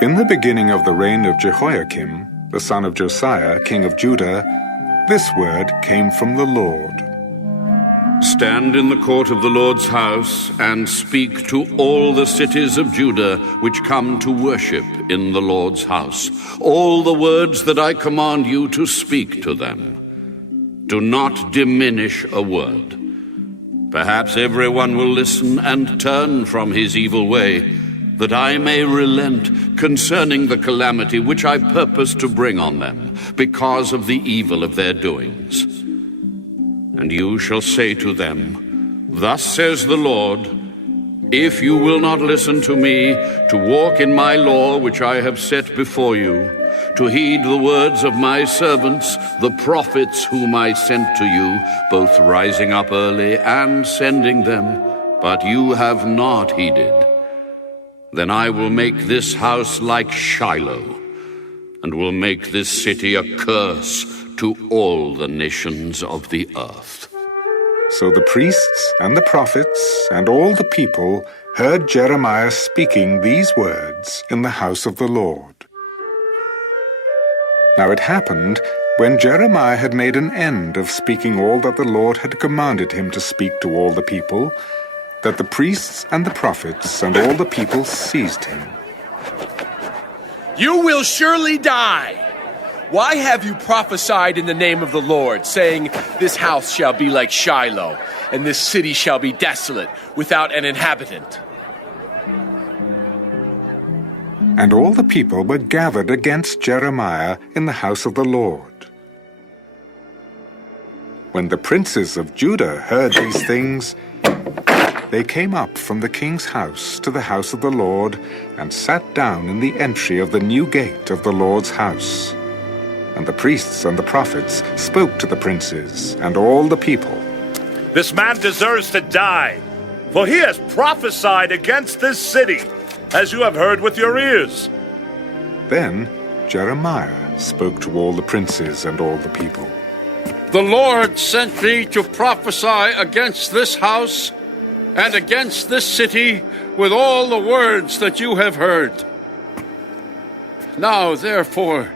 In the beginning of the reign of Jehoiakim, the son of Josiah, king of Judah, this word came from the Lord. Stand in the court of the Lord's house and speak to all the cities of Judah which come to worship in the Lord's house, all the words that I command you to speak to them. Do not diminish a word. Perhaps everyone will listen and turn from his evil way, that I may relent concerning the calamity which I purpose to bring on them, because of the evil of their doings. And you shall say to them, Thus says the Lord, if you will not listen to me, to walk in my law which I have set before you, to heed the words of my servants, the prophets whom I sent to you, both rising up early and sending them, but you have not heeded, then I will make this house like Shiloh, and will make this city a curse to all the nations of the earth. So the priests and the prophets and all the people heard Jeremiah speaking these words in the house of the Lord. Now it happened, when Jeremiah had made an end of speaking all that the Lord had commanded him to speak to all the people, that the priests and the prophets and all the people seized him. You will surely die. Why have you prophesied in the name of the Lord, saying, This house shall be like Shiloh, and this city shall be desolate, without an inhabitant? And all the people were gathered against Jeremiah in the house of the Lord. When the princes of Judah heard these things, they came up from the king's house to the house of the Lord, and sat down in the entry of the new gate of the Lord's house. And the priests and the prophets spoke to the princes and all the people. This man deserves to die, for he has prophesied against this city, as you have heard with your ears. Then Jeremiah spoke to all the princes and all the people. The Lord sent me to prophesy against this house and against this city with all the words that you have heard. Now, therefore,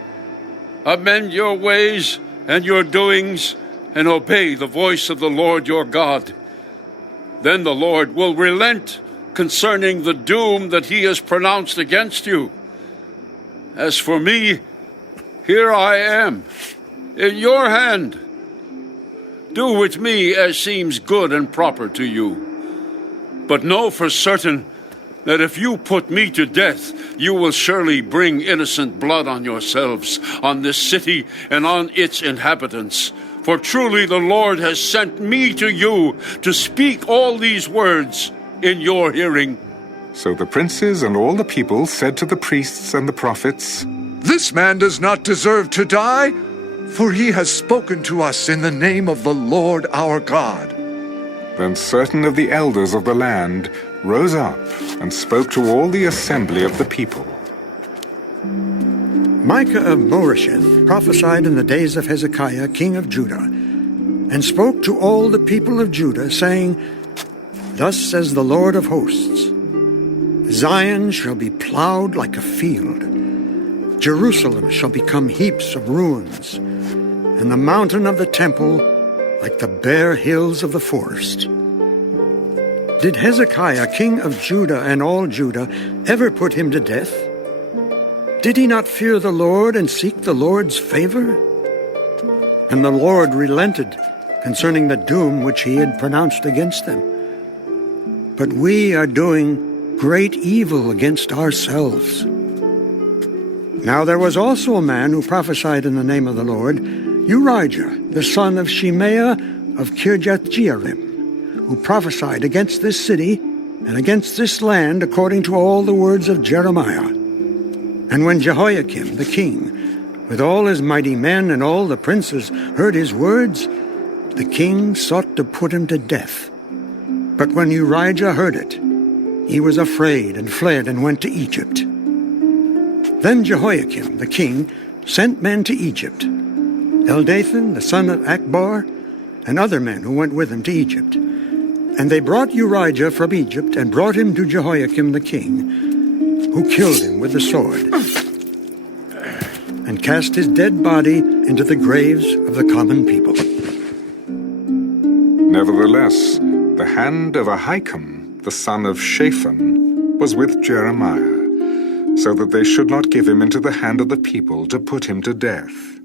amend your ways and your doings, and obey the voice of the Lord your God. Then the Lord will relent concerning the doom that he has pronounced against you. As for me, here I am, in your hand. Do with me as seems good and proper to you. But know for certain that if you put me to death, you will surely bring innocent blood on yourselves, on this city and on its inhabitants. For truly the Lord has sent me to you to speak all these words in your hearing. So the princes and all the people said to the priests and the prophets, This man does not deserve to die, for he has spoken to us in the name of the Lord our God. Then certain of the elders of the land rose up and spoke to all the assembly of the people. Micah of Moresheth prophesied in the days of Hezekiah, king of Judah, and spoke to all the people of Judah, saying, Thus says the Lord of hosts, Zion shall be plowed like a field, Jerusalem shall become heaps of ruins, and the mountain of the temple like the bare hills of the forest. Did Hezekiah, king of Judah, and all Judah ever put him to death? Did he not fear the Lord and seek the Lord's favor? And the Lord relented concerning the doom which he had pronounced against them. But we are doing great evil against ourselves. Now there was also a man who prophesied in the name of the Lord, Urijah, the son of Shemaiah of Kirjath-Jearim, who prophesied against this city and against this land according to all the words of Jeremiah. And when Jehoiakim the king, with all his mighty men and all the princes, heard his words, the king sought to put him to death. But when Urijah heard it, he was afraid and fled and went to Egypt. Then Jehoiakim the king sent men to Egypt, Eldathan the son of Akbar, and other men who went with him to Egypt. And they brought Urijah from Egypt and brought him to Jehoiakim the king, who killed him with the sword, and cast his dead body into the graves of the common people. Nevertheless, the hand of Ahikam, the son of Shaphan, was with Jeremiah, so that they should not give him into the hand of the people to put him to death.